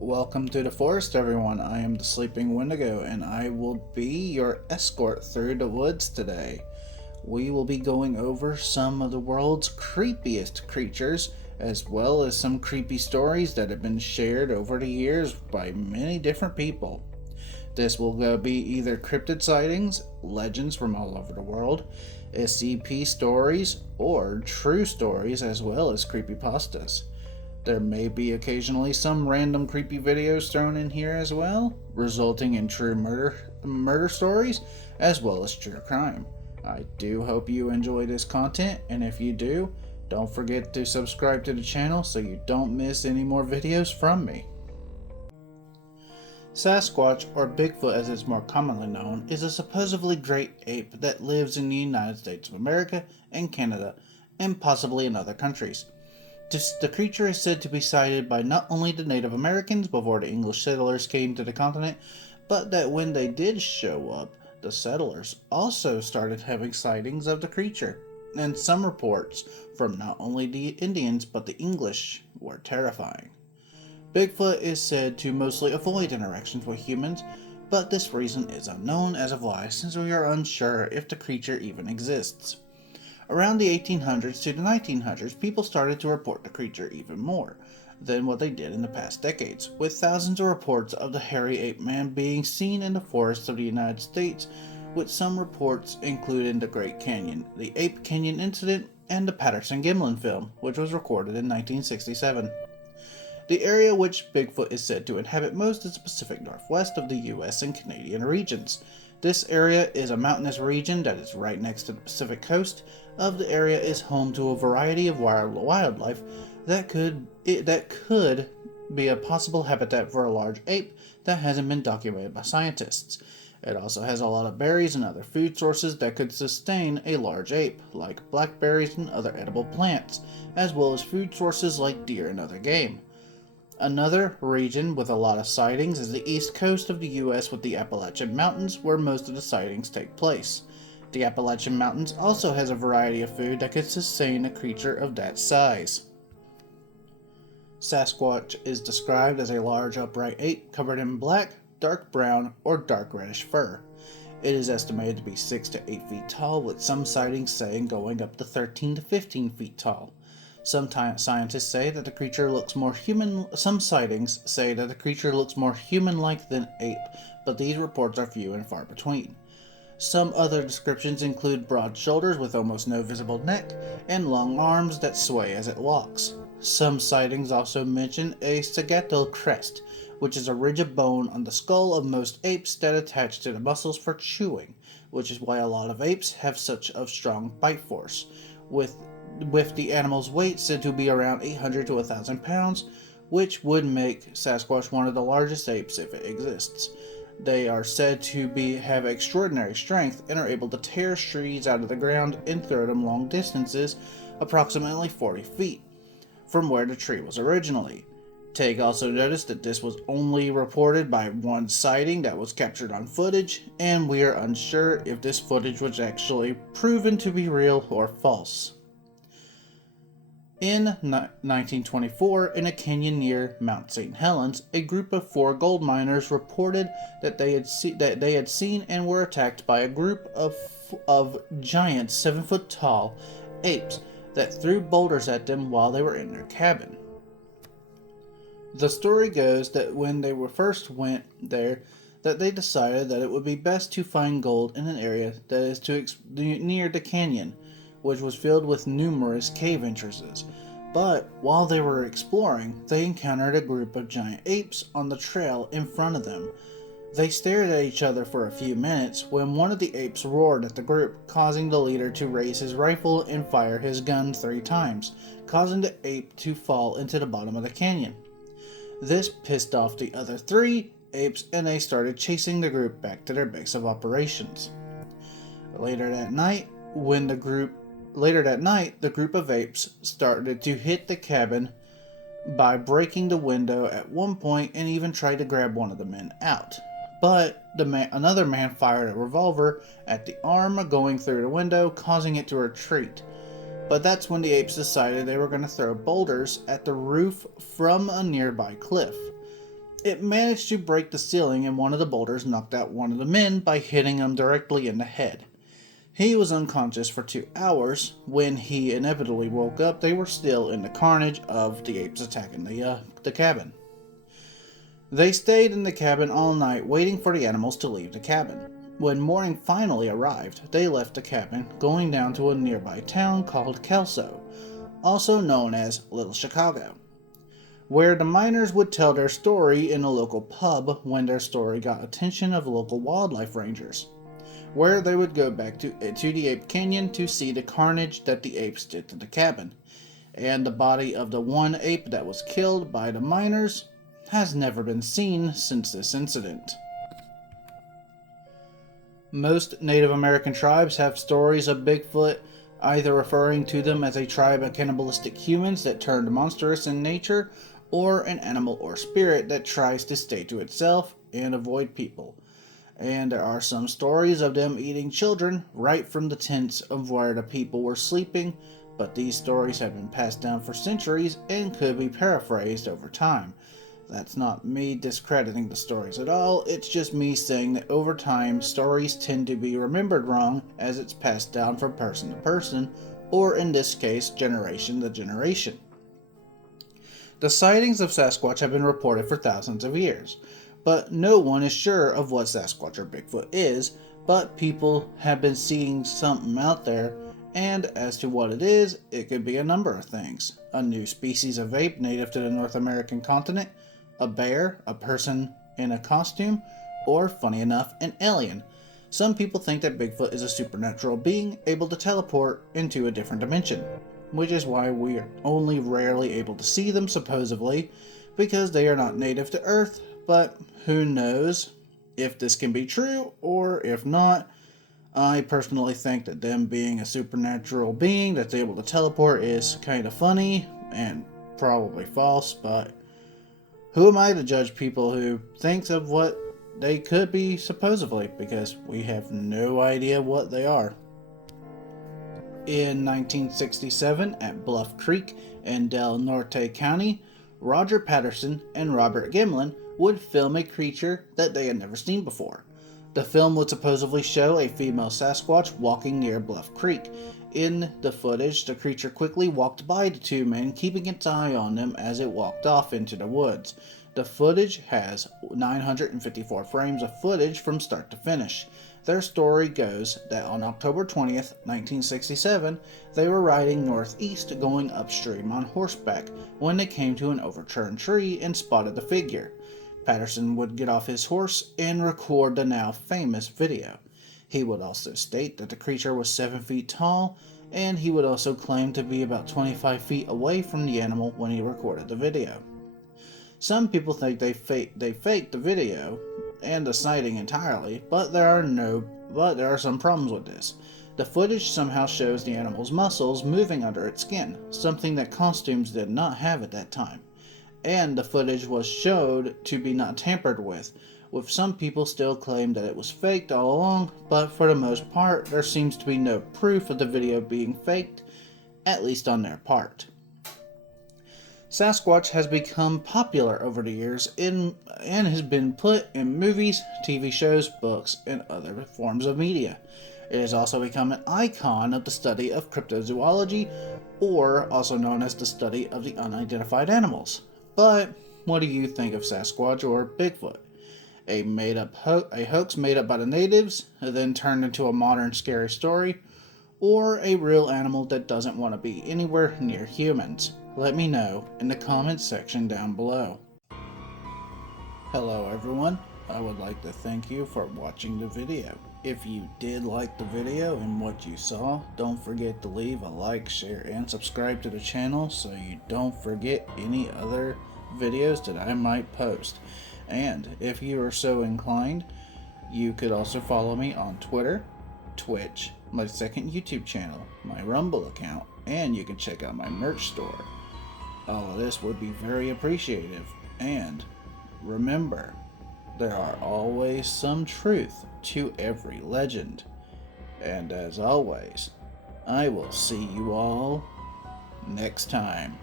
Welcome to the forest, everyone. I am the Sleeping Wendigo, and I will be your escort through the woods today. We will be going over some of the world's creepiest creatures, as well as some creepy stories that have been shared over the years by many different people. This will be either cryptid sightings, legends from all over the world, SCP stories, or true stories, as well as creepypastas. There may be occasionally some random creepy videos thrown in here as well, resulting in true murder stories as well as true crime. I do hope you enjoy this content, and if you do, don't forget to subscribe to the channel so you don't miss any more videos from me. Sasquatch, or Bigfoot as it's more commonly known, is a supposedly great ape that lives in the United States of America and Canada, and possibly in other countries. The creature is said to be sighted by not only the Native Americans before the English settlers came to the continent, but that when they did show up, the settlers also started having sightings of the creature. And some reports from not only the Indians but the English were terrifying. Bigfoot is said to mostly avoid interactions with humans, but this reason is unknown as of why, since we are unsure if the creature even exists. Around the 1800s to the 1900s, people started to report the creature even more than what they did in the past decades, with thousands of reports of the hairy ape man being seen in the forests of the United States, with some reports including the Great Canyon, the Ape Canyon incident, and the Patterson-Gimlin film, which was recorded in 1967. The area which Bigfoot is said to inhabit most is the Pacific Northwest of the US and Canadian regions. This area is a mountainous region that is right next to the Pacific coast. The area is home to a variety of wildlife that could be a possible habitat for a large ape that hasn't been documented by scientists. It also has a lot of berries and other food sources that could sustain a large ape, like blackberries and other edible plants, as well as food sources like deer and other game. Another region with a lot of sightings is the east coast of the US with the Appalachian Mountains, where most of the sightings take place. The Appalachian Mountains also has a variety of food that could sustain a creature of that size. Sasquatch is described as a large upright ape covered in black, dark brown, or dark reddish fur. It is estimated to be 6 to 8 feet tall, with some sightings saying going up to 13 to 15 feet tall. Some scientists say that the creature looks more human. Some sightings say that the creature looks more human-like than ape, but these reports are few and far between. Some other descriptions include broad shoulders with almost no visible neck, and long arms that sway as it walks. Some sightings also mention a sagittal crest, which is a ridge of bone on the skull of most apes that attach to the muscles for chewing, which is why a lot of apes have such a strong bite force, with the animal's weight said to be around 800 to 1,000 pounds, which would make Sasquatch one of the largest apes if it exists. They are said to have extraordinary strength and are able to tear trees out of the ground and throw them long distances, approximately 40 feet, from where the tree was originally. Teague also noticed that this was only reported by one sighting that was captured on footage, and we are unsure if this footage was actually proven to be real or false. In 1924, in a canyon near Mount St. Helens, a group of 4 gold miners reported that they had seen and were attacked by a group of giant 7-foot tall apes that threw boulders at them while they were in their cabin. The story goes that when they first went there, that they decided that it would be best to find gold in an area that is near the canyon, which was filled with numerous cave entrances. But while they were exploring, they encountered a group of giant apes on the trail in front of them. They stared at each other for a few minutes when one of the apes roared at the group, causing the leader to raise his rifle and fire his gun 3 times, causing the ape to fall into the bottom of the canyon. This pissed off the other 3 apes, and they started chasing the group back to their base of operations. Later that night, the group of apes started to hit the cabin by breaking the window at one point and even tried to grab one of the men out. But another man fired a revolver at the arm going through the window, causing it to retreat. But that's when the apes decided they were going to throw boulders at the roof from a nearby cliff. It managed to break the ceiling, and one of the boulders knocked out one of the men by hitting him directly in the head. He was unconscious for 2 hours. When he inevitably woke up, they were still in the carnage of the apes attacking the cabin. They stayed in the cabin all night, waiting for the animals to leave the cabin. When morning finally arrived, they left the cabin, going down to a nearby town called Kelso, also known as Little Chicago, where the miners would tell their story in a local pub when their story got attention of local wildlife rangers, where they would go back to the Ape Canyon to see the carnage that the apes did to the cabin. And the body of the one ape that was killed by the miners has never been seen since this incident. Most Native American tribes have stories of Bigfoot, either referring to them as a tribe of cannibalistic humans that turned monstrous in nature, or an animal or spirit that tries to stay to itself and avoid people. And there are some stories of them eating children right from the tents of where the people were sleeping, but these stories have been passed down for centuries and could be paraphrased over time. That's not me discrediting the stories at all, it's just me saying that over time, stories tend to be remembered wrong as it's passed down from person to person, or in this case, generation to generation. The sightings of Sasquatch have been reported for thousands of years, but no one is sure of what Sasquatch or Bigfoot is, but people have been seeing something out there, and as to what it is, it could be a number of things. A new species of ape native to the North American continent, a bear, a person in a costume, or, funny enough, an alien. Some people think that Bigfoot is a supernatural being able to teleport into a different dimension, which is why we are only rarely able to see them, supposedly, because they are not native to Earth, but who knows if this can be true, or if not. I personally think that them being a supernatural being that's able to teleport is kind of funny, and probably false, but who am I to judge people who think of what they could be supposedly, because we have no idea what they are. In 1967, at Bluff Creek in Del Norte County, Roger Patterson and Robert Gimlin would film a creature that they had never seen before. The film would supposedly show a female Sasquatch walking near Bluff Creek. In the footage, the creature quickly walked by the two men, keeping its eye on them as it walked off into the woods. The footage has 954 frames of footage from start to finish. Their story goes that on October 20th, 1967, they were riding northeast going upstream on horseback when they came to an overturned tree and spotted the figure. Patterson would get off his horse and record the now famous video. He would also state that the creature was 7 feet tall, and he would also claim to be about 25 feet away from the animal when he recorded the video. Some people think they faked the video and the sighting entirely, but there are some problems with this. The footage somehow shows the animal's muscles moving under its skin, something that costumes did not have at that time. And the footage was showed to be not tampered with some people still claim that it was faked all along, but for the most part, there seems to be no proof of the video being faked, at least on their part. Sasquatch has become popular over the years and has been put in movies, TV shows, books, and other forms of media. It has also become an icon of the study of cryptozoology, or also known as the study of the unidentified animals. But what do you think of Sasquatch or Bigfoot? A hoax made up by the natives, then turned into a modern scary story, or a real animal that doesn't want to be anywhere near humans? Let me know in the comments section down below. Hello everyone, I would like to thank you for watching the video. If you did like the video and what you saw, don't forget to leave a like, share, and subscribe to the channel so you don't forget any other videos that I might post. And if you are so inclined, you could also follow me on Twitter, Twitch, my second YouTube channel, my Rumble account, and you can check out my merch store. All of this would be very appreciative. And remember, there are always some truth to every legend. And as always, I will see you all next time.